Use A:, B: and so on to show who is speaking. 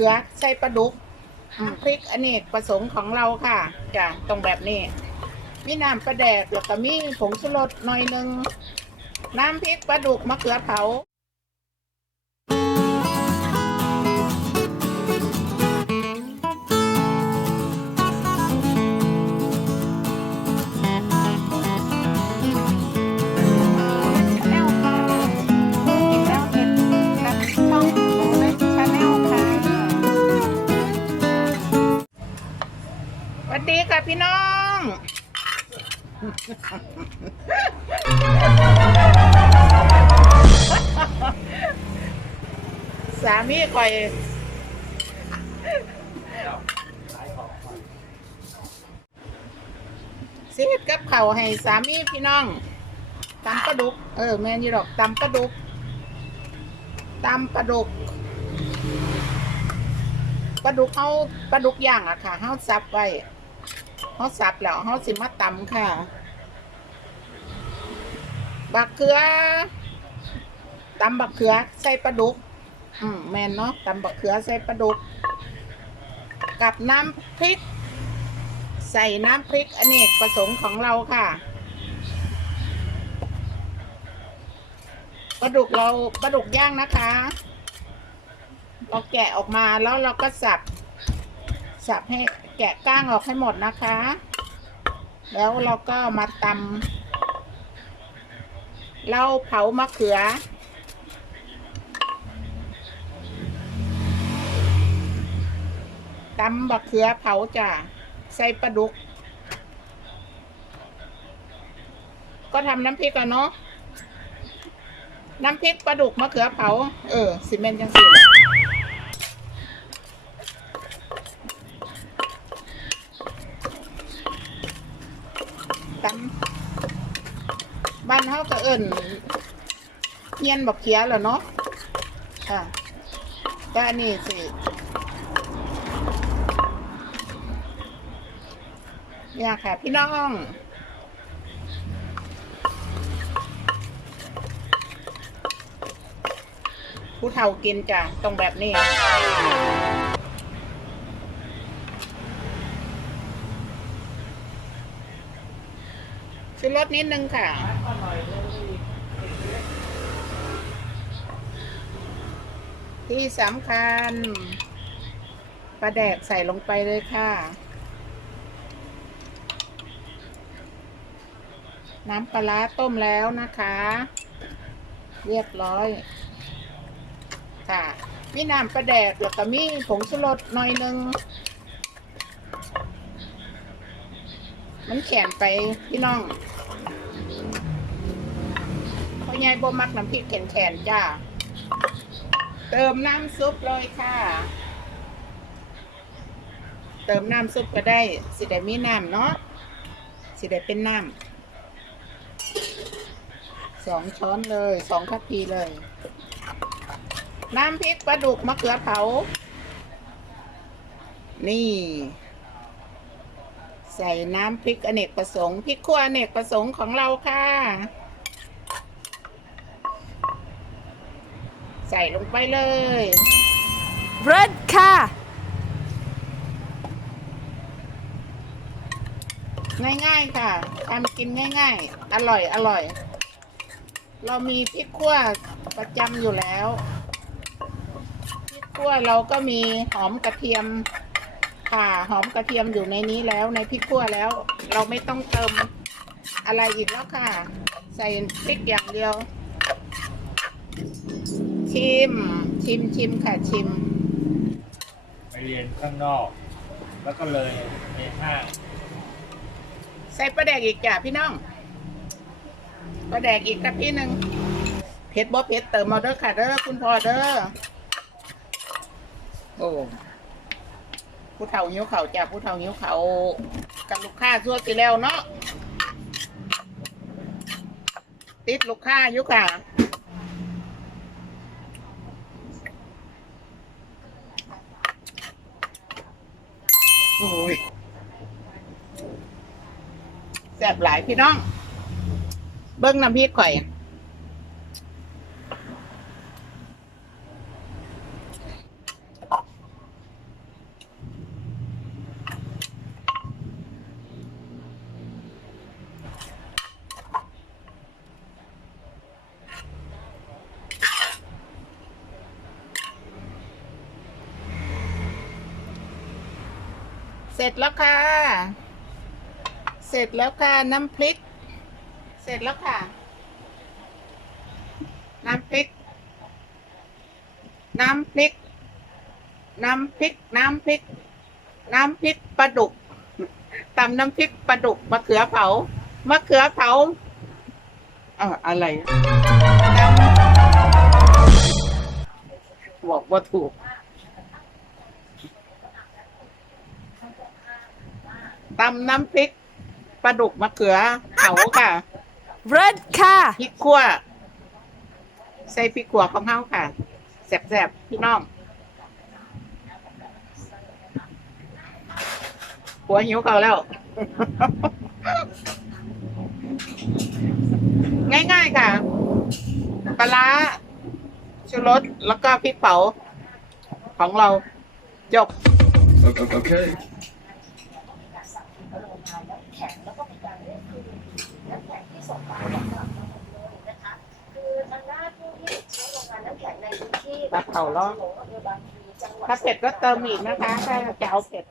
A: ขือใส่ปลาดุกอืมพริกอเนกประสงค์ของเราค่ะจ้ะตรงแบบนี้มีน้ำปลาแดกแล้วก็มีผงชูรสหน่อยหนึงน้ำพริกปลาดุกมะเขือเผา พี่น้อง สามีคอยสิเฮ็ดกับเขาวให้สามีพี่น้องตำปลาดุก เออ แม่นยี่ดอกตำปลาดุกตำปลาดุกปลาดุกเขาปลาดุกย่างอะค่ะเขาซับไว้ เขาซับแล้วเขาสิมาตำค่ะ บักเขือตำบักเขือใส่ปลาดุก อืมแม่นเนาะตำบักเขือใส่ปลาดุก กับน้ำพริก ใส่น้ำพริกอเนกประสงค์ของเราค่ะปลาดุกเราปลาดุกย่างนะคะ เราแกะออกมาแล้วเราก็สับ สับให้ แกะก้างออกให้หมดนะคะ แล้วเราก็มาตำเราเผามะเขือ ตำบักเขือเผาจ้ะ ใส่ปลาดุก ก็ทำน้ำพริกกันเนาะ น้ำพริกปลาดุกมะเขือเผา เออซีเมนต์จังสิ ตำบ้านเฮาก็เอิ่นเงียนบักเขียแล้วเนาะอะแต่อันนี้สิเนี่ยค่ะ พี่น้องผู้เฒ่ากินจ้ะต้องแบบนี้ สนิดนึงค่ะ ที่สำคัญปลาแดกใส่ลงไปเลยค่ะ น้ำปลาต้มแล้วนะคะ เรียบร้อย ค่ะ มีน้ำปลาแดกแล้วก็มีผงชูรสหน่อยหนึงมันแข็งไปพี่น้อง เพรายายบ่มักน้ำพริกแข็งๆจ้า เติมน้ำซุปเลยค่ะ เติมน้ำซุปก็ได้ สิได้มีน้ำเนาะ สิได้เป็นน้ำสองช้อนเลยสองทัพพีเลย น้ำพริกปลาดุกมะเขือเผา นี่ ใส่น้ำพริกอเนกประสงค์พริกขั่วอเนกประสงค์ของเราค่ะ ใส่ลงไปเลย
B: Red ค่ะ
A: ง่ายๆค่ะทำกินง่ายๆ อร่อยอร่อย เรามีพริกขั่วประจำอยู่แล้วพริกขั่วเราก็มีหอมกระเทียมค่ะหอมกระเทียมอยู่ในนี้แล้วในพริกขั่วแล้ว เราไม่ต้องเติมอะไรอีกแล้วค่ะ ใส่พริกอย่างเดียว ชิม ชิมชิมค่ะชิม
C: ไปเรียนข้างนอก แล้วก็เลยในห้าง
A: ใส่ปลาแดกอีกจ้ะพี่น้องปลาแดกอีกตะพี่หนึ่งเผ็ดบ่เผ็ดเติมมาเด้อค่ะเด้อคุณพ่อเด้อโอ้ผู้เฒ่าหิ้วเขาวจ้ะผู้เฒ่าหิ้วเขาวกับลูกค้าซั่วสิแล้วเนาะติดลูกค้าอยู่ค่ะ โอ้ยแซ่บหลายพี่น้อง เบิ้งน้ำพริกข่อย ร็จแล้วค่ะ เสร็จแล้วค่ะน้ำพริก เสร็จแล้วค่ะ น้ำพริก น้ำพริก น้ำพริก น้ำพริก น้ำพริกปลาดุกตำน้ำพริกปลาดุกมะเขือเผามะเขือเผาเอ่ออะไร บอกว่าถูก ตำน้ำพริกปลาดุกมะเขือเผาค่ะ
B: Red ค่ะ
A: พริกขั่วใส่พริกขั่วของเฮาค่ะแซ่บๆพี่น้องหัวหิวเขาแล้ว ง่ายๆค่ะปลาร้าชูรสแล้วก็พริกเผาของเราจบ
D: Okay.
A: ปลาเผาล้อถ้าเผ็ดก็เติมอีกนะคะ ถ้าจะเอาเผ็ด